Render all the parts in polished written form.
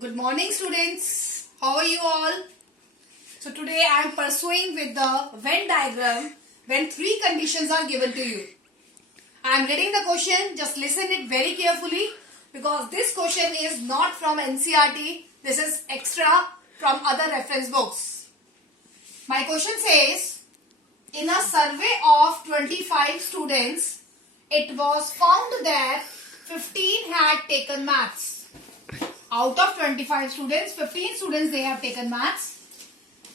Good morning, students. How are you all? So today I am pursuing with the Venn diagram when three conditions are given to you. I am reading the question. Just listen it very carefully because this question is not from NCERT. This is extra from other reference books. My question says, in a survey of 25 students, it was found that 15 had taken maths. Out of 25 students, 15 students they have taken maths,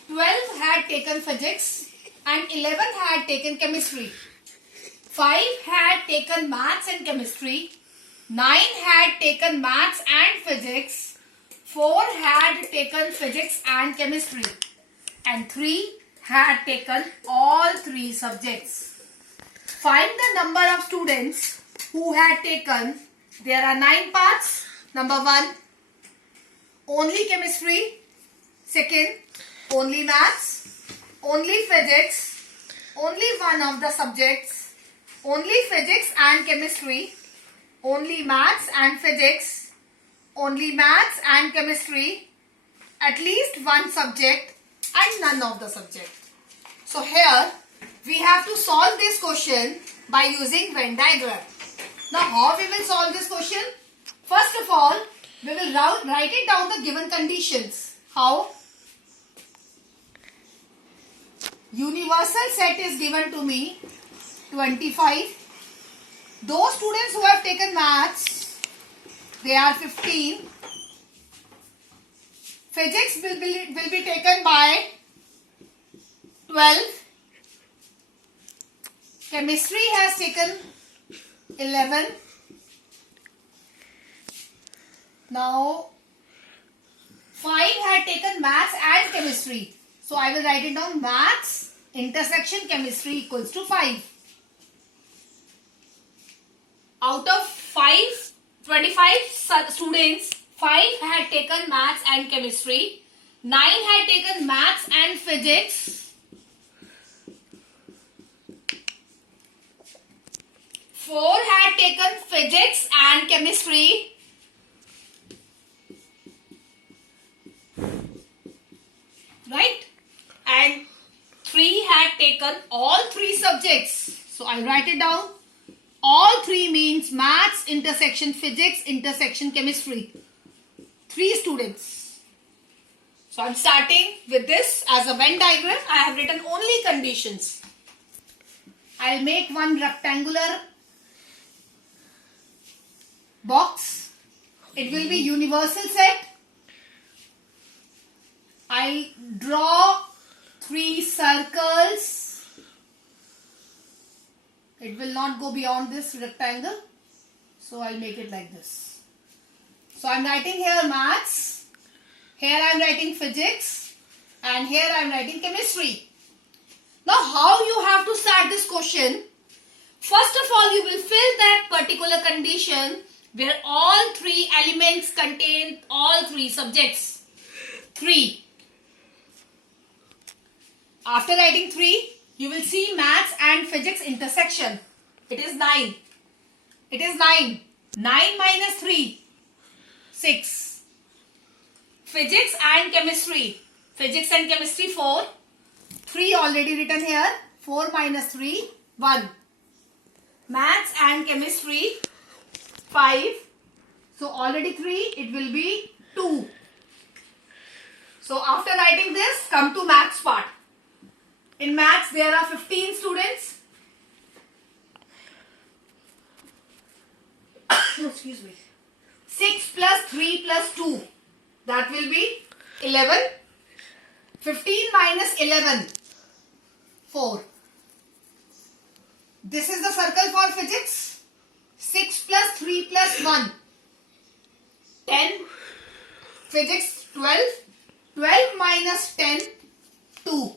12 had taken physics and 11 had taken chemistry. 5 had taken maths and chemistry, 9 had taken maths and physics, 4 had taken physics and chemistry and 3 had taken all three subjects. Find the number of students who had taken, there are 9 parts. Number 1, only chemistry. Second, only maths, only physics, only one of the subjects, only physics and chemistry, only maths and physics, only maths and chemistry, at least one subject and none of the subject. So here we have to solve this question by using Venn diagram. Now how we will solve this question? First of all, we will write it down the given conditions. How? Universal set is given to me 25. Those students who have taken maths, they are 15. Physics will be taken by 12. Chemistry has taken 11. Now 5 had taken maths and chemistry. So I will write it down, maths intersection chemistry equals to 5. Out of 25 students, 5 had taken maths and chemistry, 9 had taken maths and physics, 4 had taken physics and chemistry, right? And 3 had taken all three subjects. So I write it down. All three means maths intersection physics intersection chemistry. 3 students. So I'm starting with this as a Venn diagram. I have written only conditions. I'll make one rectangular box. It will be universal set. I'll draw 3 circles. It will not go beyond this rectangle. So I'll make it like this. So I'm writing here maths. Here I'm writing physics. And here I'm writing chemistry. Now how you have to start this question? First of all, you will fill that particular condition where all 3 elements contain all 3 subjects. 3. After writing 3, you will see maths and physics intersection. It is 9. It is 9. 9 minus 3, 6. Physics and chemistry. Physics and chemistry 4. 3 already written here. 4 minus 3, 1. Maths and chemistry 5. So already 3, it will be 2. So after writing this, come to maths part. In maths, there are 15 students. Excuse me. 6 plus 3 plus 2. That will be 11. 15 minus 11. 4. This is the circle for physics. 6 plus 3 plus 1. 10. Physics 12. 12 minus 10. 2.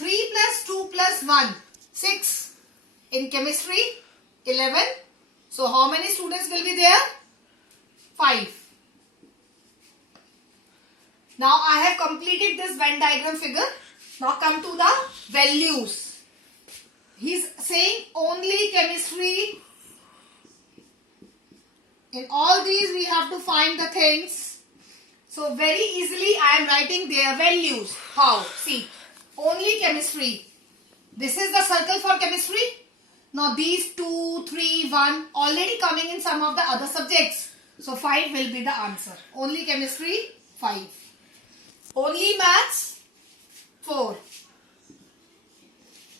3 plus 2 plus 1, 6. In chemistry, 11. So how many students will be there? 5. Now I have completed this Venn diagram figure. Now come to the values. He is saying only chemistry In all these we have to find the things. So very easily I am writing their values. How? See, only chemistry. This is the circle for chemistry. Now these 2, 3, 1 already coming in some of the other subjects. So 5 will be the answer. Only chemistry 5. Only maths 4.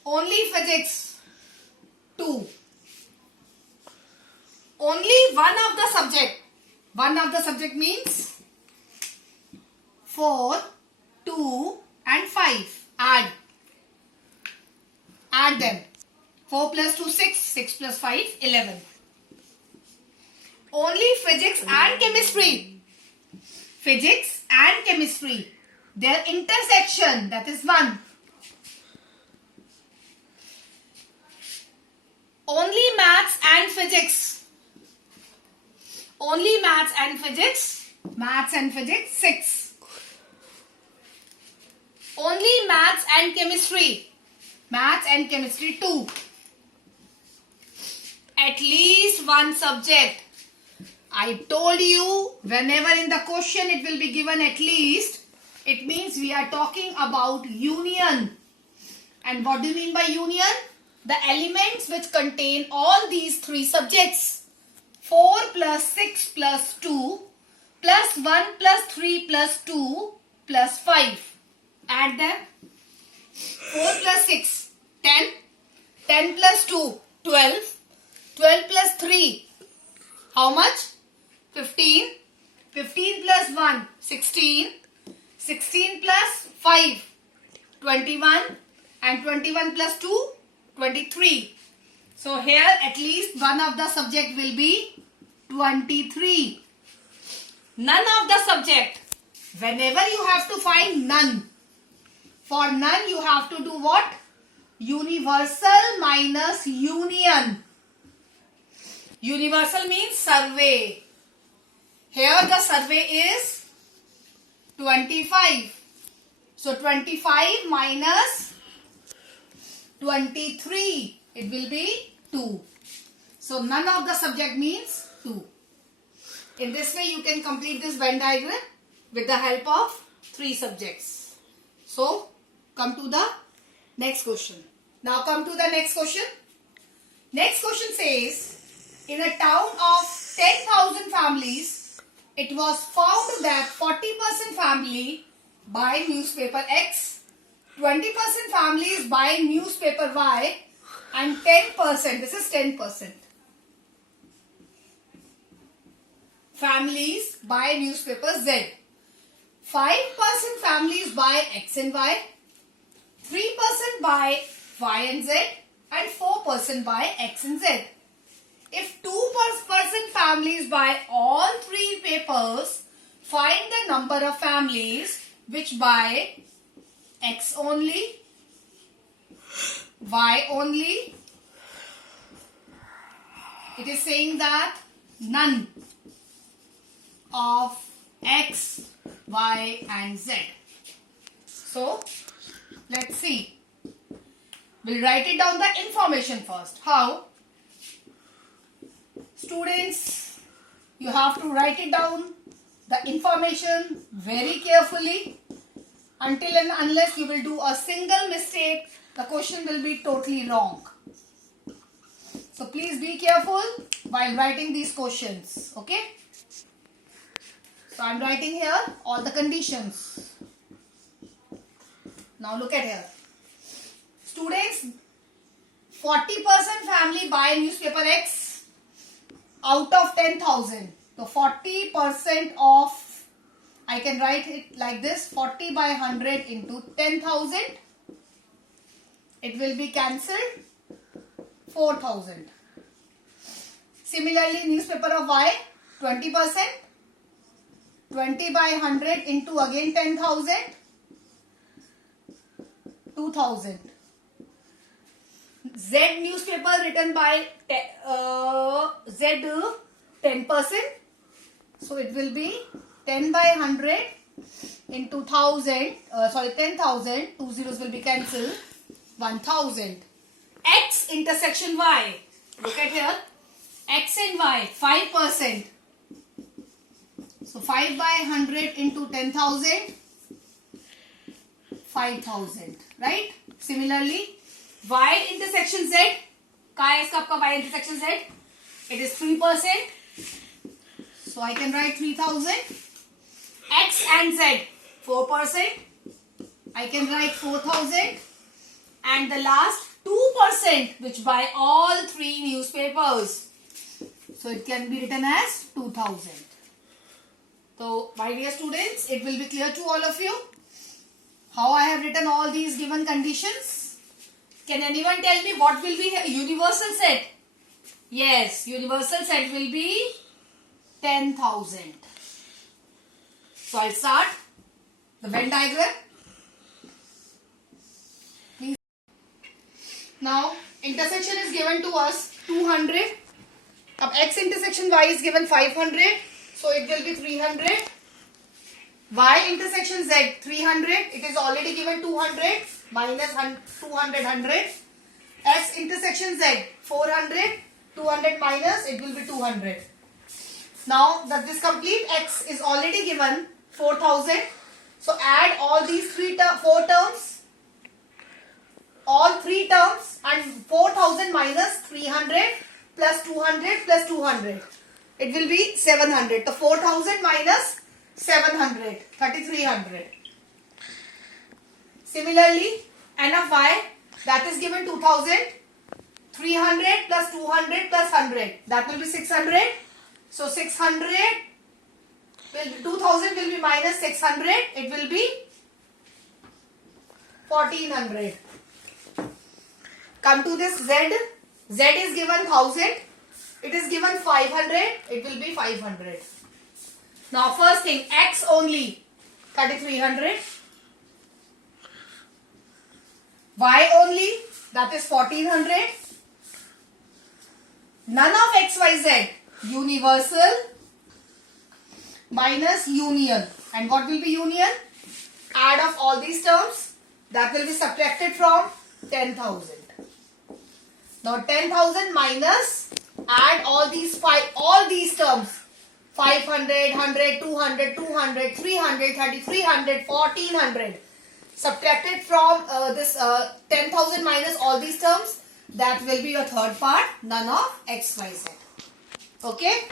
Only physics 2. Only one of the subject. One of the subject means 4, 2 and 5. Add them. 4 plus 2, 6. 6 plus 5, 11. Only physics and chemistry. Physics and chemistry. Their intersection, that is 1. Only maths and physics. Only maths and physics. Maths and physics 6. Only maths and chemistry. Maths and chemistry 2. At least one subject. I told you whenever in the question it will be given at least, it means we are talking about union. And what do you mean by union? The elements which contain all these 3 subjects. 4 plus 6 plus 2 plus 1 plus 3 plus 2 plus 5. Add them. 4 plus 6, 10. 10 plus 2, 12. 12 plus 3, how much? 15. 15 plus 1, 16. 16 plus 5, 21. And 21 plus 2, 23. So here at least one of the subject will be 23. None of the subject. Whenever you have to find none. For none you have to do what? Universal minus union. Universal means survey. Here the survey is 25. So 25 minus 23. It will be 2. So none of the subject means 2. In this way you can complete this Venn diagram with the help of 3 subjects. So come to the next question. Now come to the next question. Next question says, in a town of 10,000 families, it was found that 40% family buy newspaper X, 20% families buy newspaper Y, and 10%, this is 10%. Families buy newspaper Z. 5% families buy X and Y, 3% buy Y and Z, and 4% buy X and Z. If 2% families buy all 3 papers, find the number of families which buy X only, Y only. It is saying that none of X, Y and Z. So, let's see. We'll write it down the information first. How? Students, you have to write it down, the information very carefully. Until and unless you will do a single mistake, the question will be totally wrong. So please be careful while writing these questions. Okay? So I am writing here all the conditions. Now look at here. Students, 40% family buy newspaper X out of 10,000. So 40% of, I can write it like this, 40 by 100 into 10,000. It will be cancelled, 4,000. Similarly, newspaper of Y, 20%. 20 by 100 into again 10,000, 2,000. Z newspaper written by Z 10%. So it will be 10 by 100 into 1000. 10,000. 2 zeros will be cancelled. 1,000. X intersection Y. Look at here. X and Y 5%. So 5 by 100 into 10,000, 5,000, right? Similarly, y intersection z, क्या है इसका आपका y intersection z? It is 3%. So I can write 3,000. X and z 4%. I can write 4,000. And the last 2%, which buy all 3 newspapers. So it can be written as 2,000. So my dear students, it will be clear to all of you how I have written all these given conditions. Can anyone tell me what will be a universal set? Yes, universal set will be 10,000. So I'll start the Venn diagram. Please. Now intersection is given to us 200. Now x intersection y is given 500. So it will be 300. Y intersection z 300. It is already given 200 minus 200 100. S intersection z 400. 200 minus it will be 200. Now that this complete x is already given 4,000. So add all these 4 terms. All 3 terms and 4,000 minus 300 plus 200 plus 200. It will be 700. So 4,000 minus 700, 3,300. Similarly, n of y, that is given 2,000. 300 plus 200 plus 100, that will be 600. So 600, 2,000 will be minus 600. It will be 1,400. Come to this z. Z is given 1,000. It is given 500. It will be 500. Now first thing, x only 3,300. Y only, that is 1,400. None of x, y, z, universal minus union. And what will be union? Add of all these terms, that will be subtracted from 10,000. Now 10,000 minus, add all these terms, 500, 100, 200, 200, 300, 3,300, 1,400. Subtracted from this 10,000 minus all these terms, that will be your third part, none of x, y, z. Okay?